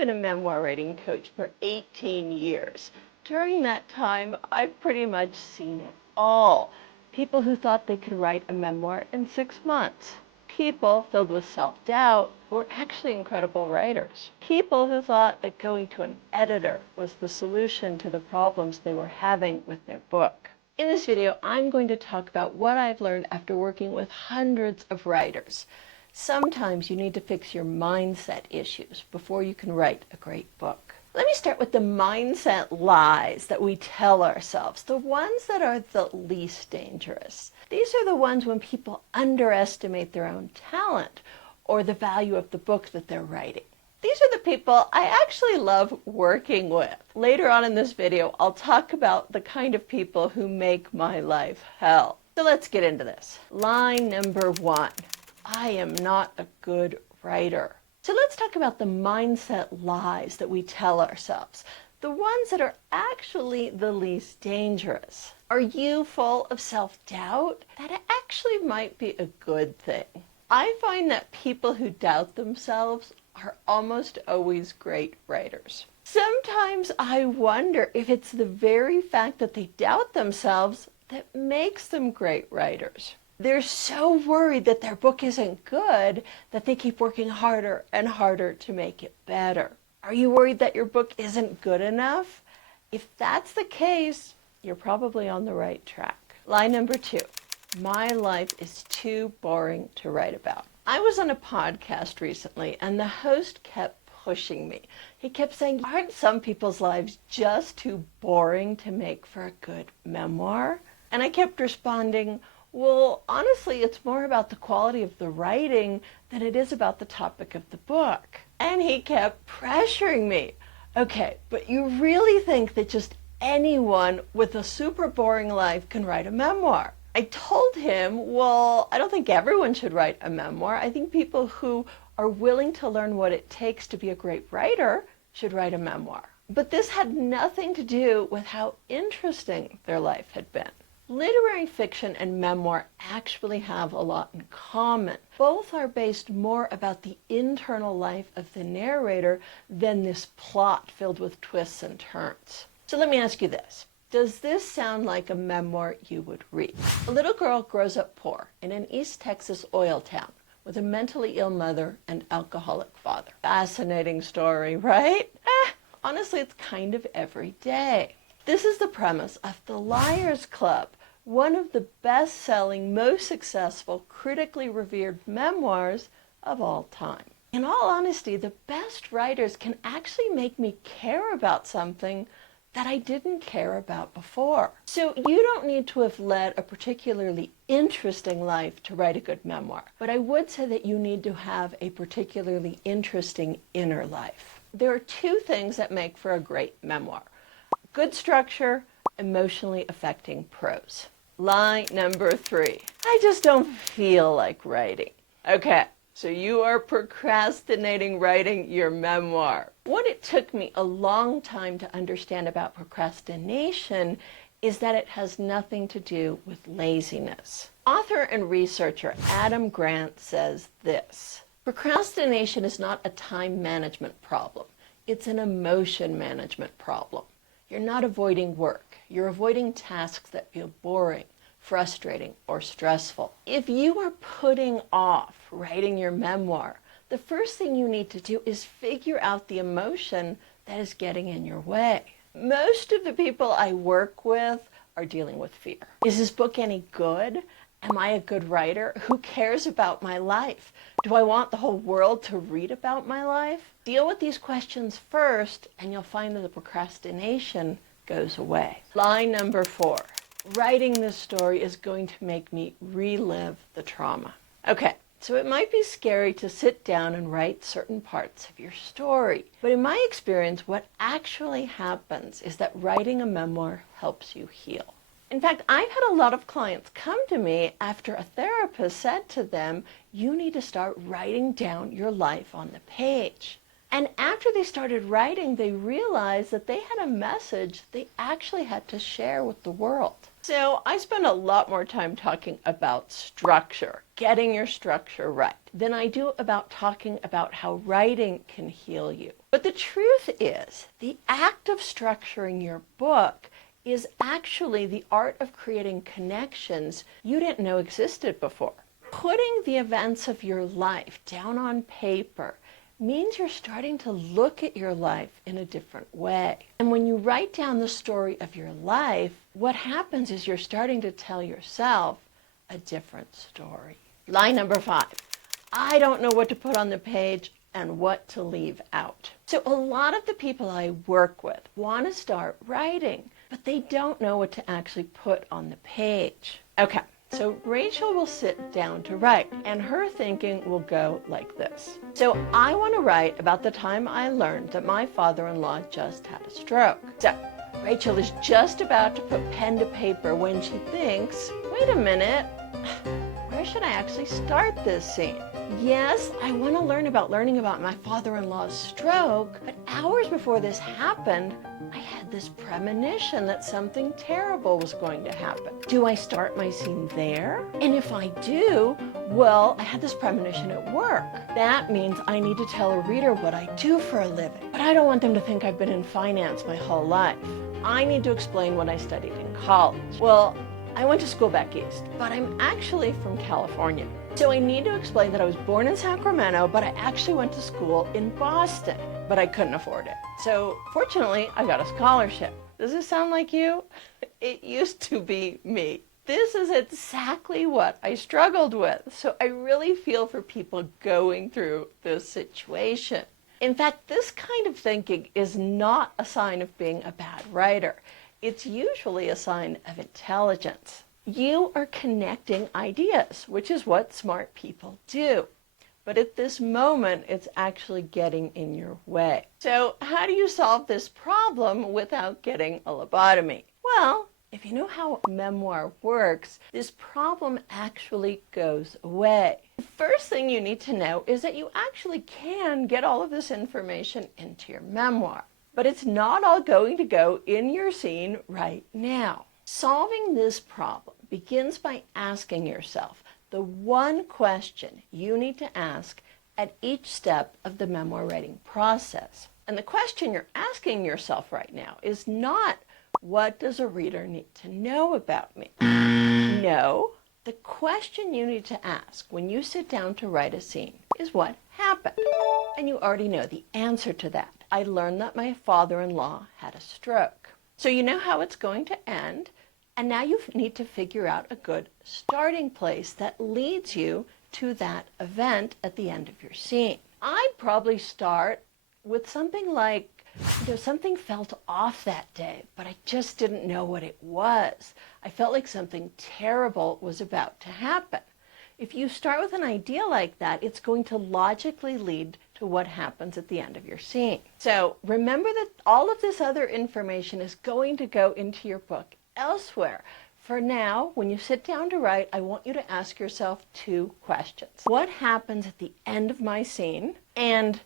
been a memoir writing coach for 18 years. During that time, I've pretty much seen it all. People who thought they could write a memoir in 6 months. People filled with self-doubt who were actually incredible writers. People who thought that going to an editor was the solution to the problems they were having with their book. In this video, I'm going to talk about what I've learned after working with hundreds of writers. Sometimes you need to fix your mindset issues before you can write a great book. Let me start with the mindset lies that we tell ourselves, the ones that are the least dangerous. These are the ones when people underestimate their own talent or the value of the book that they're writing. These are the people I actually love working with. Later on in this video, I'll talk about the kind of people who make my life hell. So let's get into this. Lie number 1. I am not a good writer. So let's talk about the mindset lies that we tell ourselves, the ones that are actually the least dangerous. Are you full of self-doubt? That actually might be a good thing. I find that people who doubt themselves are almost always great writers. Sometimes I wonder if it's the very fact that they doubt themselves that makes them great writers. They're so worried that their book isn't good that they keep working harder and harder to make it better. Are you worried that your book isn't good enough? If that's the case, you're probably on the right track. Lie number 2. My life is too boring to write about. I was on a podcast recently and the host kept pushing me. He kept saying, aren't some people's lives just too boring to make for a good memoir? And I kept responding, well, honestly, it's more about the quality of the writing than it is about the topic of the book. And he kept pressuring me. Okay, but you really think that just anyone with a super boring life can write a memoir? I told him, well, I don't think everyone should write a memoir. I think people who are willing to learn what it takes to be a great writer should write a memoir. But this had nothing to do with how interesting their life had been. Literary fiction and memoir actually have a lot in common. Both are based more about the internal life of the narrator than this plot filled with twists and turns. So let me ask you this. Does this sound like a memoir you would read? A little girl grows up poor in an East Texas oil town with a mentally ill mother and alcoholic father. Fascinating story, right? Honestly, it's kind of every day. This is the premise of The Liars Club, one of the best-selling, most successful, critically revered memoirs of all time. In all honesty, the best writers can actually make me care about something that I didn't care about before. So you don't need to have led a particularly interesting life to write a good memoir, but I would say that you need to have a particularly interesting inner life. There are 2 things that make for a great memoir: good structure, emotionally affecting prose. Lie number 3. I just don't feel like writing. Okay, so you are procrastinating writing your memoir. What it took me a long time to understand about procrastination is that it has nothing to do with laziness. Author and researcher Adam Grant says this: procrastination is not a time management problem. It's an emotion management problem. You're not avoiding work. You're avoiding tasks that feel boring, frustrating, or stressful. If you are putting off writing your memoir, the first thing you need to do is figure out the emotion that is getting in your way. Most of the people I work with are dealing with fear. Is this book any good? Am I a good writer? Who cares about my life? Do I want the whole world to read about my life? Deal with these questions first, and you'll find that the procrastination goes away. Lie number 4. Writing this story is going to make me relive the trauma. Okay, so it might be scary to sit down and write certain parts of your story, but in my experience, what actually happens is that writing a memoir helps you heal. In fact, I've had a lot of clients come to me after a therapist said to them, you need to start writing down your life on the page. And after they started writing, they realized that they had a message they actually had to share with the world. So I spend a lot more time talking about structure, getting your structure right, than I do about talking about how writing can heal you. But the truth is, the act of structuring your book is actually the art of creating connections you didn't know existed before. Putting the events of your life down on paper means you're starting to look at your life in a different way. And when you write down the story of your life, what happens is you're starting to tell yourself a different story. Line number 5, I don't know what to put on the page and what to leave out. So a lot of the people I work with want to start writing, but they don't know what to actually put on the page. Okay. So Rachel will sit down to write, and her thinking will go like this. So I want to write about the time I learned that my father-in-law just had a stroke. So Rachel is just about to put pen to paper when she thinks, wait a minute, where should I actually start this scene? Yes, I want to learning about my father-in-law's stroke, but hours before this happened, I had this premonition that something terrible was going to happen. Do I start my scene there? And if I do, well, I had this premonition at work. That means I need to tell a reader what I do for a living. But I don't want them to think I've been in finance my whole life. I need to explain what I studied in college. Well, I went to school back east, but I'm actually from California. So I need to explain that I was born in Sacramento, but I actually went to school in Boston, but I couldn't afford it. So fortunately, I got a scholarship. Does this sound like you? It used to be me. This is exactly what I struggled with. So I really feel for people going through this situation. In fact, this kind of thinking is not a sign of being a bad writer. It's usually a sign of intelligence. You are connecting ideas, which is what smart people do. But at this moment, it's actually getting in your way. So how do you solve this problem without getting a lobotomy? Well, if you know how Memoir works, this problem actually goes away. The first thing you need to know is that you actually can get all of this information into your memoir. But it's not all going to go in your scene right now. Solving this problem begins by asking yourself the one question you need to ask at each step of the memoir writing process. And the question you're asking yourself right now is not, what does a reader need to know about me? No, the question you need to ask when you sit down to write a scene is, what happened? And you already know the answer to that. I learned that my father-in-law had a stroke. So you know how it's going to end, and now you need to figure out a good starting place that leads you to that event at the end of your scene. I'd probably start with something like, something felt off that day, but I just didn't know what it was. I felt like something terrible was about to happen. If you start with an idea like that, it's going to logically lead to what happens at the end of your scene. So remember that all of this other information is going to go into your book elsewhere. For now, when you sit down to write, I want you to ask yourself 2 questions. What happens at the end of my scene? And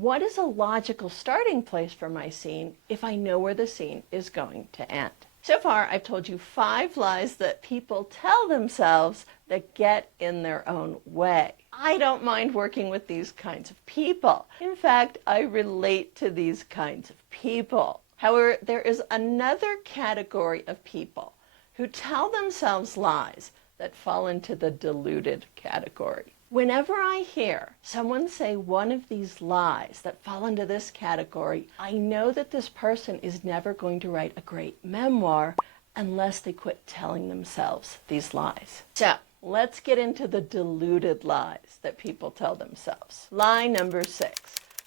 what is a logical starting place for my scene if I know where the scene is going to end? So far, I've told you 5 lies that people tell themselves that get in their own way. I don't mind working with these kinds of people. In fact, I relate to these kinds of people. However, there is another category of people who tell themselves lies that fall into the deluded category. Whenever I hear someone say one of these lies that fall into this category, I know that this person is never going to write a great memoir unless they quit telling themselves these lies. So let's get into the deluded lies that people tell themselves. Lie number 6.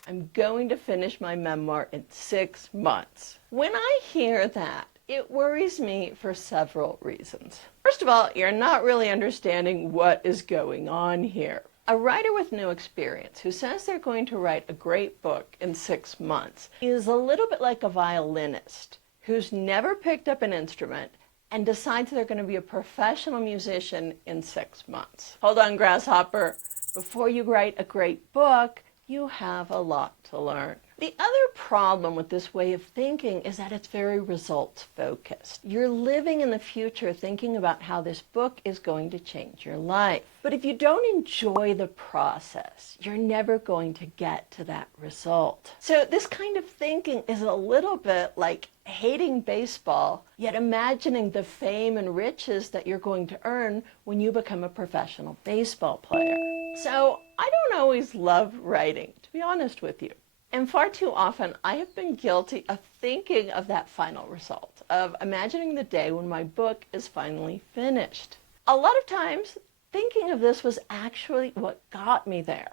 I'm going to finish my memoir in 6 months. When I hear that, it worries me for several reasons. First of all, you're not really understanding what is going on here. A writer with no experience who says they're going to write a great book in 6 months is a little bit like a violinist who's never picked up an instrument and decides they're going to be a professional musician in 6 months. Hold on, grasshopper. Before you write a great book, you have a lot to learn. The other problem with this way of thinking is that it's very results focused. You're living in the future thinking about how this book is going to change your life. But if you don't enjoy the process, you're never going to get to that result. So this kind of thinking is a little bit like hating baseball, yet imagining the fame and riches that you're going to earn when you become a professional baseball player. So I don't always love writing, to be honest with you. And far too often, I have been guilty of thinking of that final result, of imagining the day when my book is finally finished. A lot of times, thinking of this was actually what got me there.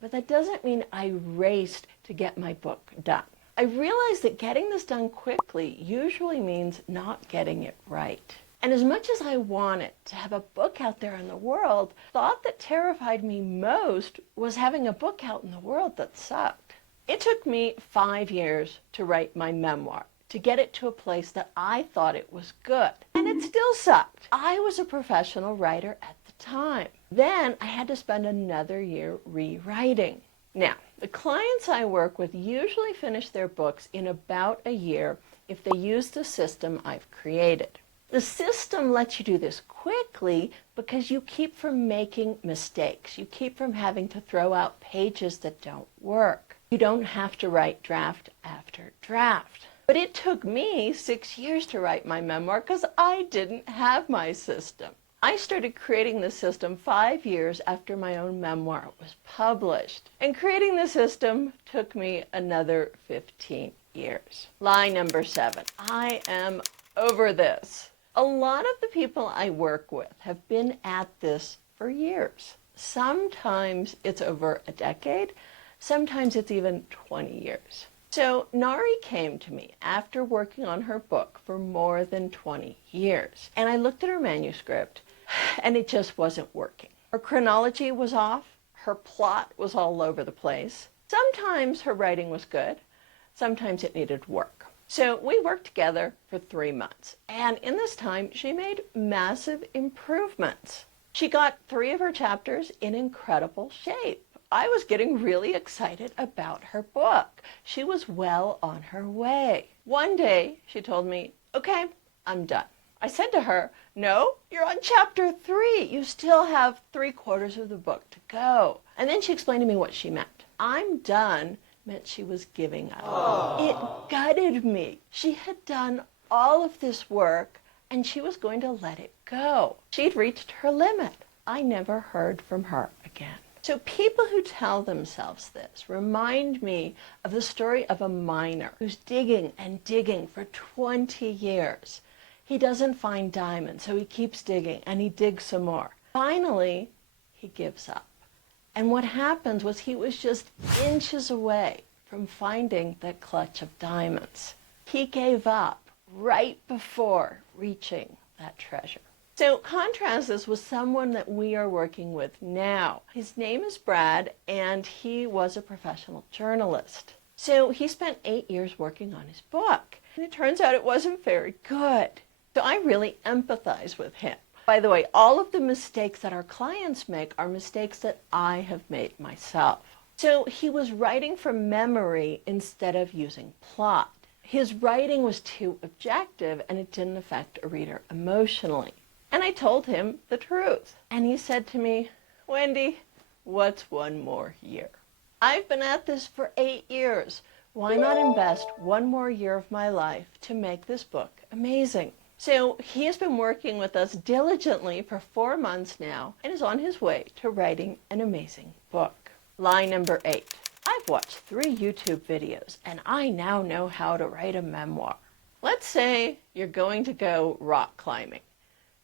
But that doesn't mean I raced to get my book done. I realized that getting this done quickly usually means not getting it right. And as much as I wanted to have a book out there in the world, the thought that terrified me most was having a book out in the world that sucked. It took me 5 years to write my memoir, to get it to a place that I thought it was good. And it still sucked. I was a professional writer at the time. Then I had to spend another year rewriting. Now, the clients I work with usually finish their books in about a year if they use the system I've created. The system lets you do this quickly because you keep from making mistakes. You keep from having to throw out pages that don't work. You don't have to write draft after draft. But it took me 6 years to write my memoir because I didn't have my system. I started creating the system 5 years after my own memoir was published. And creating the system took me another 15 years. Lie number 7. I am over this. A lot of the people I work with have been at this for years. Sometimes it's over a decade. Sometimes it's even 20 years. So Nari came to me after working on her book for more than 20 years. And I looked at her manuscript and it just wasn't working. Her chronology was off. Her plot was all over the place. Sometimes her writing was good. Sometimes it needed work. So we worked together for 3 months. And in this time, she made massive improvements. She got 3 of her chapters in incredible shape. I was getting really excited about her book. She was well on her way. One day, she told me, "Okay, I'm done." I said to her, "No, you're on chapter 3. You still have 3/4 of the book to go." And then she explained to me what she meant. "I'm done" meant she was giving up. Aww. It gutted me. She had done all of this work, and she was going to let it go. She'd reached her limit. I never heard from her again. So people who tell themselves this remind me of the story of a miner who's digging and digging for 20 years. He doesn't find diamonds, so he keeps digging, and he digs some more. Finally, he gives up. And what happens was he was just inches away from finding that clutch of diamonds. He gave up right before reaching that treasure. So contrast this with someone that we are working with now. His name is Brad, and he was a professional journalist. So he spent 8 years working on his book, and it turns out it wasn't very good. So I really empathize with him. By the way, all of the mistakes that our clients make are mistakes that I have made myself. So he was writing from memory instead of using plot. His writing was too objective, and it didn't affect a reader emotionally. And I told him the truth. And he said to me, "Wendy, what's 1 more year? I've been at this for 8 years. Why not invest 1 more year of my life to make this book amazing?" So he has been working with us diligently for 4 months now and is on his way to writing an amazing book. Lie number 8. I've watched 3 YouTube videos and I now know how to write a memoir. Let's say you're going to go rock climbing.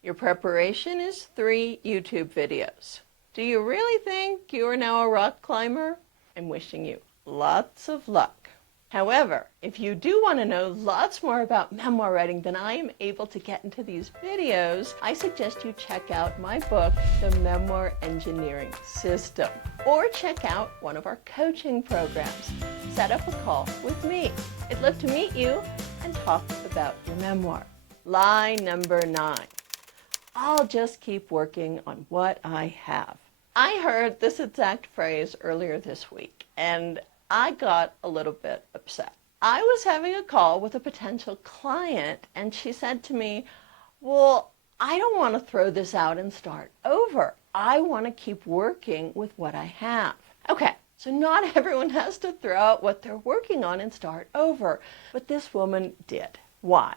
Your preparation is 3 YouTube videos. Do you really think you are now a rock climber? I'm wishing you lots of luck. However, if you do want to know lots more about memoir writing than I am able to get into these videos, I suggest you check out my book, The Memoir Engineering System, or check out one of our coaching programs. Set up a call with me. I'd love to meet you and talk about your memoir. Lie number 9. I'll just keep working on what I have. I heard this exact phrase earlier this week, and I got a little bit upset. I was having a call with a potential client, and she said to me, well, I don't want to throw this out and start over. I want to keep working with what I have. Okay, so not everyone has to throw out what they're working on and start over, but this woman did. Why?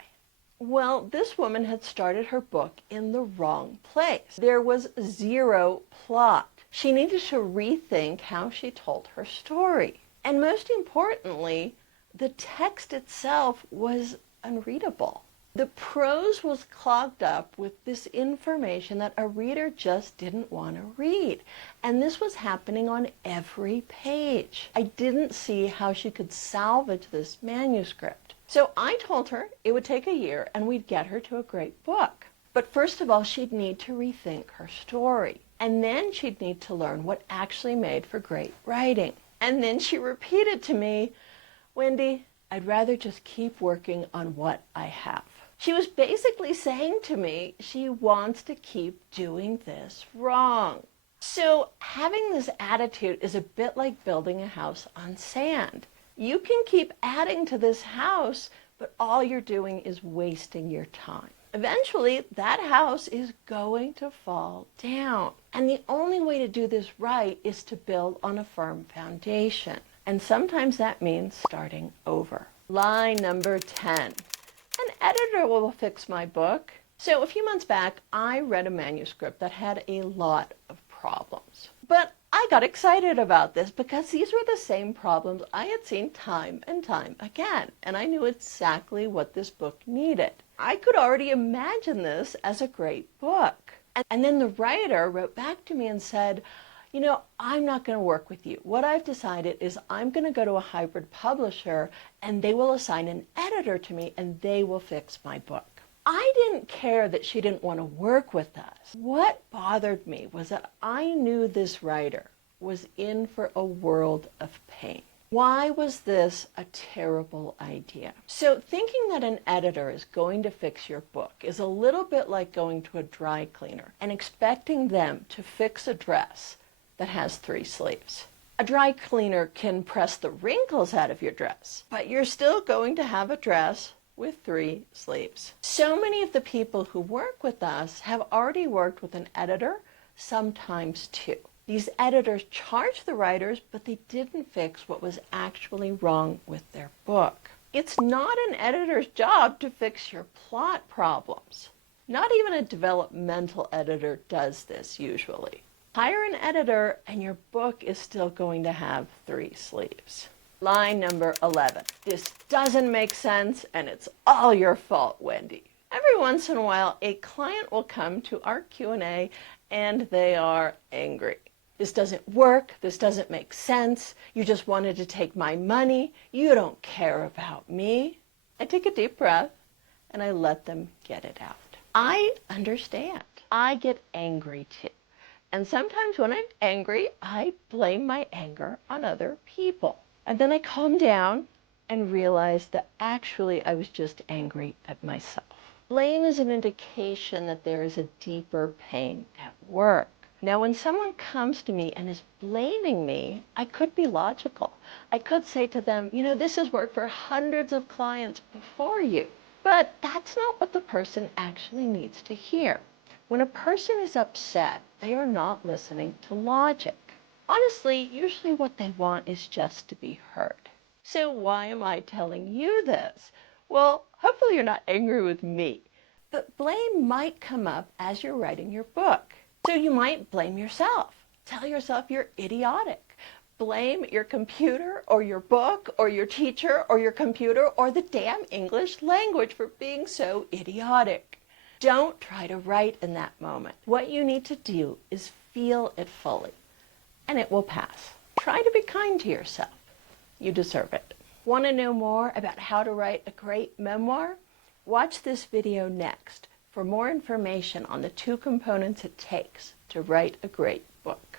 Well, this woman had started her book in the wrong place. There was zero plot. She needed to rethink how she told her story. And most importantly, the text itself was unreadable. The prose was clogged up with this information that a reader just didn't want to read. And this was happening on every page. I didn't see how she could salvage this manuscript. So I told her it would take a year and we'd get her to a great book. But first of all, she'd need to rethink her story. And then she'd need to learn what actually made for great writing. And then she repeated to me, Wendy, I'd rather just keep working on what I have. She was basically saying to me she wants to keep doing this wrong. So having this attitude is a bit like building a house on sand. You can keep adding to this house, but all you're doing is wasting your time. Eventually, that house is going to fall down. And the only way to do this right is to build on a firm foundation. And sometimes that means starting over. Lie number 10. An editor will fix my book. So a few months back, I read a manuscript that had a lot of problems. But I got excited about this because these were the same problems I had seen time and time again, and I knew exactly what this book needed. I could already imagine this as a great book. And then the writer wrote back to me and said, you know, I'm not going to work with you. What I've decided is I'm going to go to a hybrid publisher and they will assign an editor to me and they will fix my book. I didn't care that she didn't want to work with us. What bothered me was that I knew this writer was in for a world of pain. Why was this a terrible idea? So thinking that an editor is going to fix your book is a little bit like going to a dry cleaner and expecting them to fix a dress that has 3 sleeves. A dry cleaner can press the wrinkles out of your dress, but you're still going to have a dress with 3 sleeves. So many of the people who work with us have already worked with an editor, sometimes 2. These editors charge the writers, but they didn't fix what was actually wrong with their book. It's not an editor's job to fix your plot problems. Not even a developmental editor does this usually. Hire an editor and your book is still going to have 3 sleeves. Line number 11. This doesn't make sense and it's all your fault, Wendy. Every once in a while, a client will come to our Q&A and they are angry. This doesn't work. This doesn't make sense. You just wanted to take my money. You don't care about me. I take a deep breath and I let them get it out. I understand. I get angry too. And sometimes when I'm angry, I blame my anger on other people. And then I calm down and realize that actually I was just angry at myself. Blame is an indication that there is a deeper pain at work. Now, when someone comes to me and is blaming me, I could be logical. I could say to them, you know, this has worked for hundreds of clients before you. But that's not what the person actually needs to hear. When a person is upset, they are not listening to logic. Honestly, usually what they want is just to be heard. So why am I telling you this? Well, hopefully you're not angry with me. But blame might come up as you're writing your book. So you might blame yourself. Tell yourself you're idiotic. Blame your computer or your book or your teacher or your computer or the damn English language for being so idiotic. Don't try to write in that moment. What you need to do is feel it fully, and it will pass. Try to be kind to yourself. You deserve it. Want to know more about how to write a great memoir? Watch this video next for more information on the 2 components it takes to write a great book.